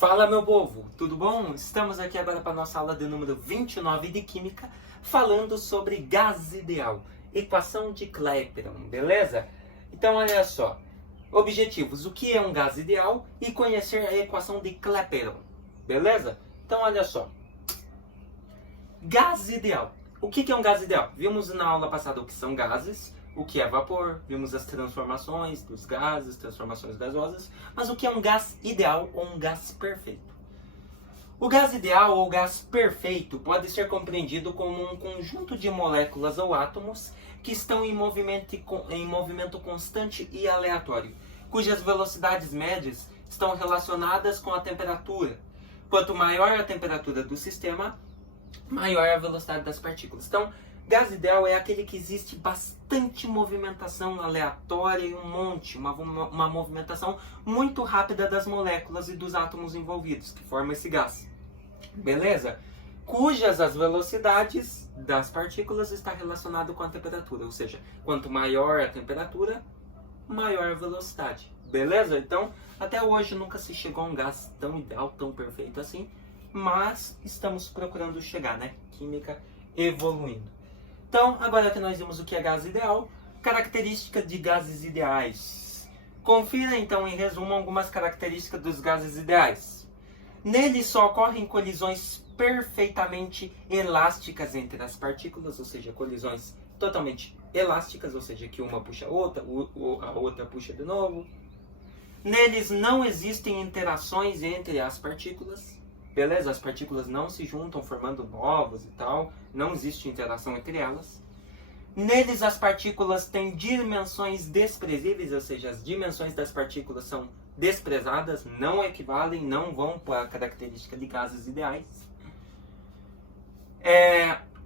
Fala, meu povo, tudo bom? Estamos aqui agora para a nossa aula de número 29 de Química, falando sobre gás ideal, equação de Clapeyron, beleza? Então, olha só, objetivos, o que é um gás ideal e conhecer a equação de Clapeyron, beleza? Então, olha só, gás ideal. O que é um gás ideal? Vimos na aula passada o que são gases, o que é vapor, vimos as transformações dos gases, transformações gasosas, mas o que é um gás ideal ou um gás perfeito? O gás ideal ou gás perfeito pode ser compreendido como um conjunto de moléculas ou átomos que estão em movimento constante e aleatório, cujas velocidades médias estão relacionadas com a temperatura. Quanto maior a temperatura do sistema, maior a velocidade das partículas. Então, gás ideal é aquele que existe bastante movimentação aleatória e uma movimentação muito rápida das moléculas e dos átomos envolvidos, que formam esse gás. Beleza? Cujas as velocidades das partículas está relacionado com a temperatura, ou seja, quanto maior a temperatura, maior a velocidade. Beleza? Então, até hoje nunca se chegou a um gás tão ideal, tão perfeito assim, mas estamos procurando chegar, né? Química evoluindo. Então, agora que nós vimos o que é gás ideal, características de gases ideais. Confira então em resumo algumas características dos gases ideais. Neles só ocorrem colisões perfeitamente elásticas entre as partículas, ou seja, colisões totalmente elásticas, ou seja, que uma puxa a outra, a outra puxa de novo. Neles não existem interações entre as partículas. Beleza? As partículas não se juntam formando novos e tal. Não existe interação entre elas. Neles as partículas têm dimensões desprezíveis, ou seja, as dimensões das partículas são desprezadas, não equivalem, não vão para a característica de gases ideais.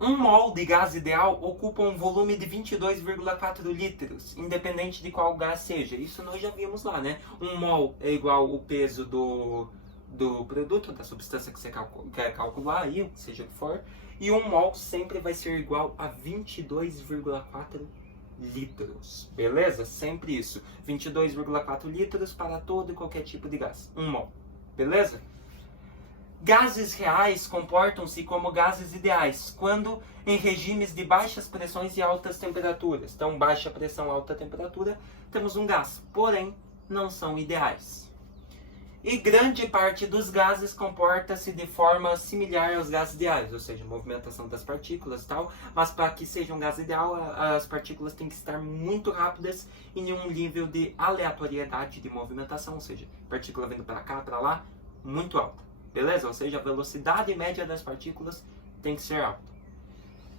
Um mol de gás ideal ocupa um volume de 22,4 litros, independente de qual gás seja. Isso nós já vimos lá, né? Um mol é igual ao peso do produto, da substância que você quer calcular, aí, seja o que for, e um mol sempre vai ser igual a 22,4 litros, beleza? Sempre isso, 22,4 litros para todo e qualquer tipo de gás, um mol, beleza? Gases reais comportam-se como gases ideais, quando em regimes de baixas pressões e altas temperaturas. Então, baixa pressão, alta temperatura, temos um gás, porém, não são ideais. E grande parte dos gases comporta-se de forma similar aos gases ideais, ou seja, movimentação das partículas e tal, mas para que seja um gás ideal, as partículas têm que estar muito rápidas e em um nível de aleatoriedade de movimentação, ou seja, partícula vindo para cá, para lá, muito alta. Beleza? Ou seja, a velocidade média das partículas tem que ser alta.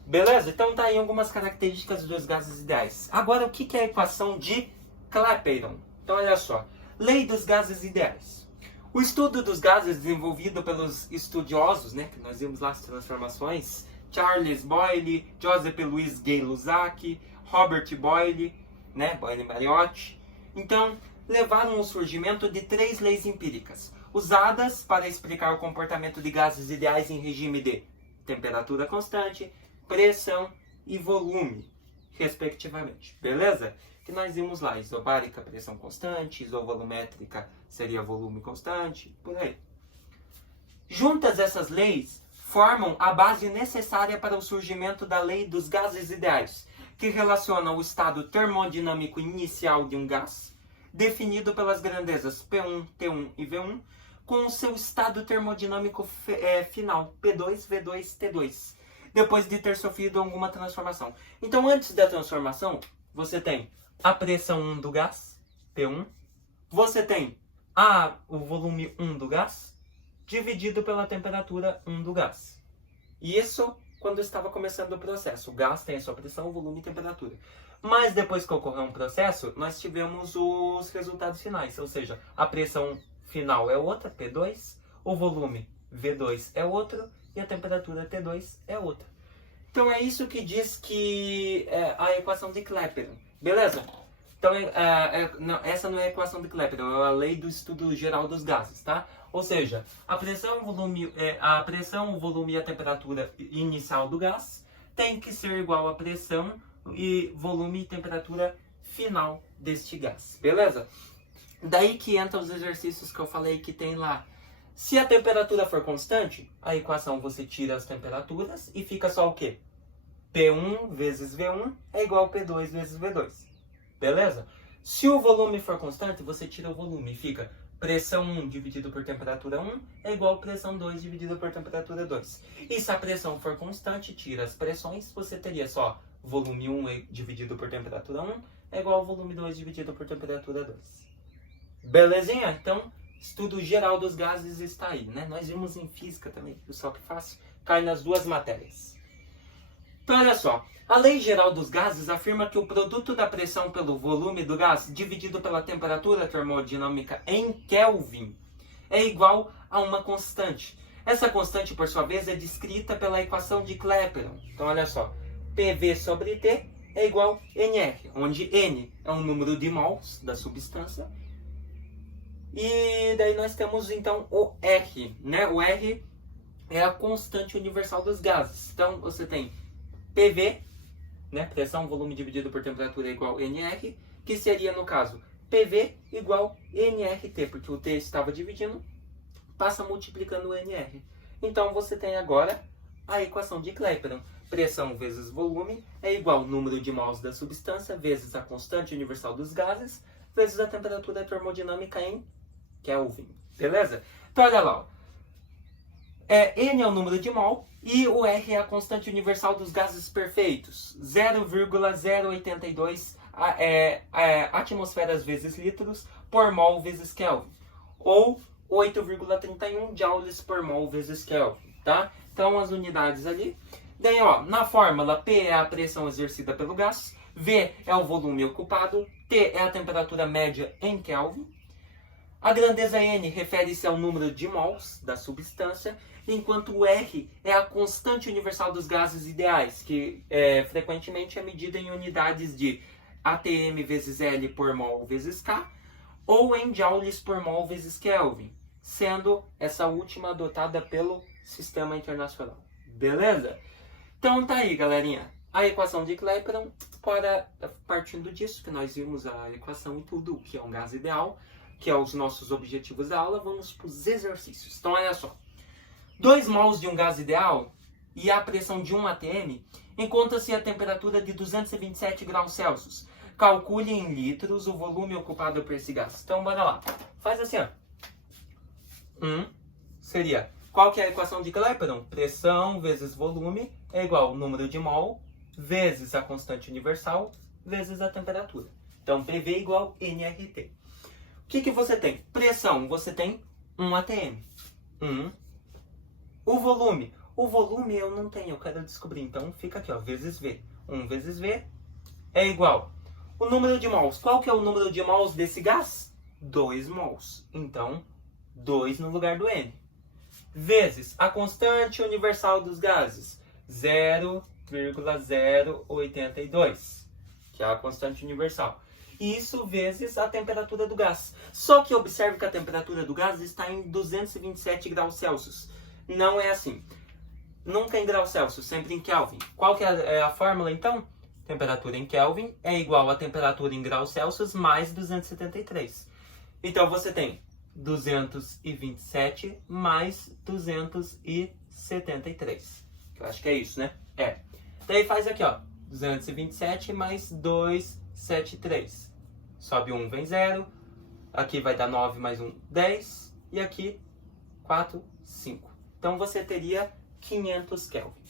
Beleza? Então tá aí algumas características dos gases ideais. Agora, o que é a equação de Clapeyron? Então olha só, lei dos gases ideais. O estudo dos gases desenvolvido pelos estudiosos, né, que nós vimos lá as transformações, Charles Boyle, Joseph Louis Gay-Lussac, Robert Boyle, né, Boyle-Mariotti. Então, levaram ao surgimento de 3 leis empíricas, usadas para explicar o comportamento de gases ideais em regime de temperatura constante, pressão e volume, respectivamente. Beleza? Que nós vimos lá, isobárica, pressão constante, isovolumétrica seria volume constante, por aí. Juntas essas leis formam a base necessária para o surgimento da lei dos gases ideais, que relaciona o estado termodinâmico inicial de um gás, definido pelas grandezas P1, T1 e V1, com o seu estado termodinâmico final, P2, V2, T2, depois de ter sofrido alguma transformação. Então, antes da transformação, você tem a pressão 1 do gás, P1, você tem o volume 1 do gás, dividido pela temperatura 1 do gás. Isso quando estava começando o processo. O gás tem a sua pressão, volume e temperatura. Mas depois que ocorreu um processo, nós tivemos os resultados finais. Ou seja, a pressão final é outra, P2, o volume V2 é outro e a temperatura T2 é outra. Então é isso que diz que é a equação de Clapeyron. Beleza? Então essa não é a equação de Clapeyron, é a lei do estudo geral dos gases, tá? Ou seja, a pressão, o volume e a temperatura inicial do gás tem que ser igual à pressão, e volume e temperatura final deste gás. Beleza? Daí que entra os exercícios que eu falei que tem lá. Se a temperatura for constante, a equação você tira as temperaturas e fica só o quê? P1 vezes V1 é igual a P2 vezes V2. Beleza? Se o volume for constante, você tira o volume e fica pressão 1 dividido por temperatura 1 é igual a pressão 2 dividido por temperatura 2. E se a pressão for constante, tira as pressões, você teria só volume 1 dividido por temperatura 1 é igual ao volume 2 dividido por temperatura 2. Belezinha? Então, estudo geral dos gases está aí, né? Nós vimos em física também, viu só que fácil? Cai nas duas matérias. Então, olha só. A lei geral dos gases afirma que o produto da pressão pelo volume do gás dividido pela temperatura termodinâmica em Kelvin é igual a uma constante. Essa constante, por sua vez, é descrita pela equação de Clapeyron. Então, olha só. PV sobre T é igual a NR, onde N é um número de mols da substância. E daí nós temos, então, o R, né? O R é a constante universal dos gases. Então, você tem PV, né? Pressão, volume dividido por temperatura é igual a NR, que seria, no caso, PV igual a nRT, porque o T estava dividindo, passa multiplicando o NR. Então, você tem agora a equação de Clapeyron. Pressão vezes volume é igual ao número de mols da substância vezes a constante universal dos gases vezes a temperatura termodinâmica em Kelvin. Beleza? Então, olha lá. Ó. N é o número de mol e o R é a constante universal dos gases perfeitos. 0,082 atmosferas vezes litros por mol vezes Kelvin. Ou 8,31 joules por mol vezes Kelvin. Tá? Então, as unidades ali. Daí, ó, na fórmula, P é a pressão exercida pelo gás, V é o volume ocupado, T é a temperatura média em Kelvin. A grandeza N refere-se ao número de mols da substância, enquanto o R é a constante universal dos gases ideais, que frequentemente é medida em unidades de ATM vezes L por mol vezes K, ou em joules por mol vezes Kelvin, sendo essa última adotada pelo Sistema Internacional. Beleza? Então tá aí, galerinha. A equação de Clapeyron, partindo disso, que nós vimos a equação e tudo, o que é um gás ideal, que é os nossos objetivos da aula, vamos para os exercícios. Então, olha só. 2 mols de um gás ideal e a pressão de 1 atm, encontra-se a temperatura de 227 graus Celsius. Calcule em litros o volume ocupado por esse gás. Então, bora lá. Faz assim, ó. Seria... Qual que é a equação de Clapeyron? Pressão vezes volume é igual ao número de mol vezes a constante universal vezes a temperatura. Então, PV igual nRT. O que você tem? Pressão, você tem 1 atm. O volume. O volume eu não tenho, eu quero descobrir. Então, fica aqui, ó, vezes V. 1 vezes V é igual. O número de mols. Qual que é o número de mols desse gás? 2 mols. Então, 2 no lugar do N. Vezes a constante universal dos gases, 0,082, que é a constante universal. Isso vezes a temperatura do gás. Só que observe que a temperatura do gás está em 227 graus Celsius. Não é assim. Nunca em graus Celsius, sempre em Kelvin. Qual que é a fórmula, então? Temperatura em Kelvin é igual a temperatura em graus Celsius mais 273. Então, você tem 227 mais 273. Eu acho que é isso, né? É. Daí faz aqui, ó. 227 mais 273. Sobe 1, vem 0. Aqui vai dar 9 mais 1, 10. E aqui, 4, 5. Então, você teria 500 Kelvin.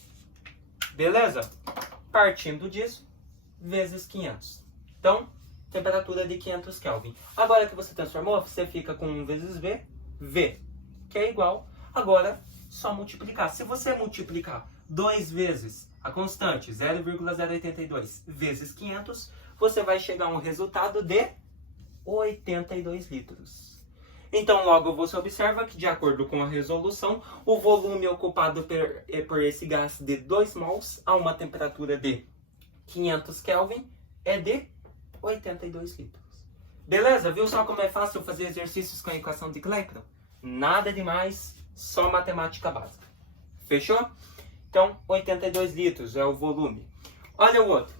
Beleza? Partindo disso, vezes 500. Então, temperatura de 500 Kelvin. Agora que você transformou, você fica com 1 vezes V, V, que é igual. Agora, só multiplicar. Se você multiplicar 2 vezes a constante, 0,082, vezes 500, você vai chegar a um resultado de 82 litros. Então, logo você observa que, de acordo com a resolução, o volume ocupado por esse gás de 2 mols a uma temperatura de 500 Kelvin é de 82 litros. Beleza? Viu só como é fácil fazer exercícios com a equação de Clapeyron? Nada demais, só matemática básica. Fechou? Então, 82 litros é o volume. Olha o outro.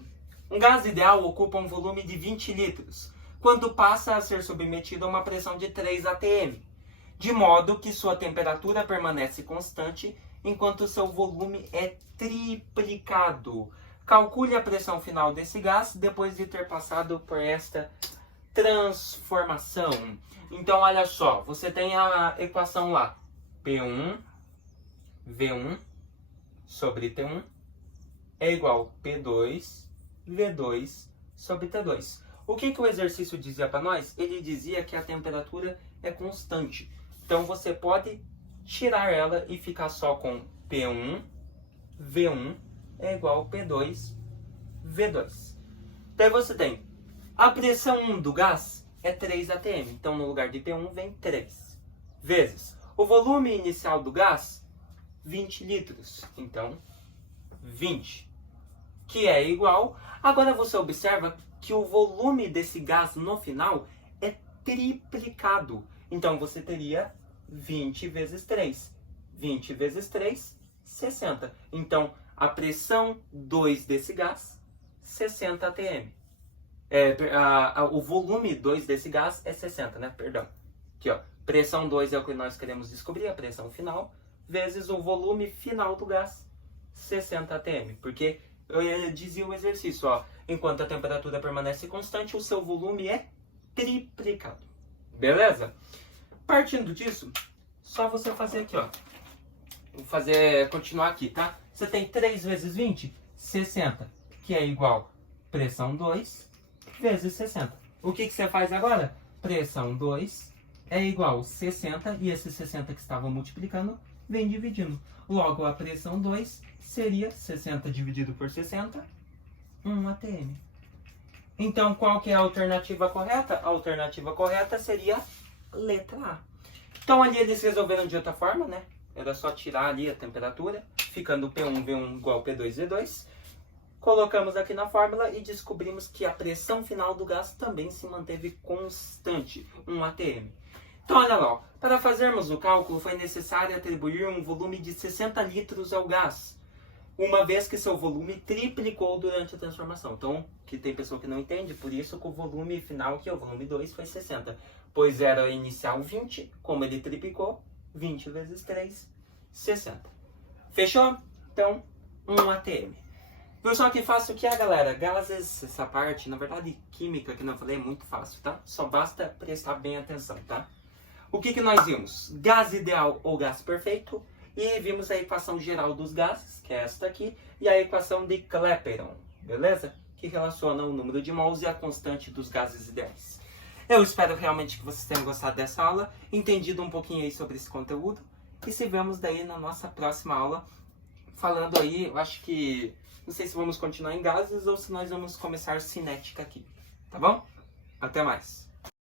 Um gás ideal ocupa um volume de 20 litros, quando passa a ser submetido a uma pressão de 3 atm. de modo que sua temperatura permanece constante enquanto seu volume é triplicado. Calcule a pressão final desse gás depois de ter passado por esta transformação. Então, olha só, você tem a equação lá, P1, V1 sobre T1 é igual a P2, V2 sobre T2. O que o exercício dizia para nós? Ele dizia que a temperatura é constante. Então, você pode tirar ela e ficar só com P1, V1 é igual a P2, V2. Daí você tem a pressão 1 do gás é 3 atm. Então, no lugar de P1 vem 3. Vezes o volume inicial do gás, 20 litros. Então, 20. Que é igual... Agora você observa que o volume desse gás no final é triplicado. Então, você teria 20 vezes 3. 20 vezes 3, 60. Então, a pressão 2 desse gás, 60 atm. O volume 2 desse gás é 60, né? Perdão. Aqui, ó. Pressão 2 é o que nós queremos descobrir, a pressão final, vezes o volume final do gás, 60 atm. Porque eu dizia o exercício, ó. Enquanto a temperatura permanece constante, o seu volume é triplicado. Beleza? Partindo disso, só você fazer aqui, ó. Vou continuar aqui, tá? Você tem 3 vezes 20, 60, que é igual pressão 2 vezes 60. O que você faz agora? Pressão 2 é igual a 60, e esse 60 que estava multiplicando, vem dividindo. Logo, a pressão 2 seria 60 dividido por 60, 1 atm. Então, qual que é a alternativa correta? A alternativa correta seria a letra A. Então, ali eles resolveram de outra forma, né? Era só tirar ali a temperatura, ficando P1, V1 igual a P2, V2. Colocamos aqui na fórmula e descobrimos que a pressão final do gás também se manteve constante, 1 atm. Então, olha lá, ó, para fazermos o cálculo foi necessário atribuir um volume de 60 litros ao gás, uma vez que seu volume triplicou durante a transformação. Então, que tem pessoa que não entende, por isso que o volume final, que é o volume 2, foi 60. Pois era inicial 20, como ele triplicou, 20 vezes 3, 60. Fechou? Então, 1 atm. Viu só que fácil que é, galera? Gases, essa parte, na verdade, química, que não falei, é muito fácil, tá? Só basta prestar bem atenção, tá? O que nós vimos? Gás ideal ou gás perfeito. E vimos a equação geral dos gases, que é esta aqui, e a equação de Clapeyron, beleza? Que relaciona o número de mols e a constante dos gases ideais. Eu espero realmente que vocês tenham gostado dessa aula, entendido um pouquinho aí sobre esse conteúdo, e se vemos daí na nossa próxima aula, falando aí, eu acho que, não sei se vamos continuar em gases ou se nós vamos começar cinética aqui, tá bom? Até mais!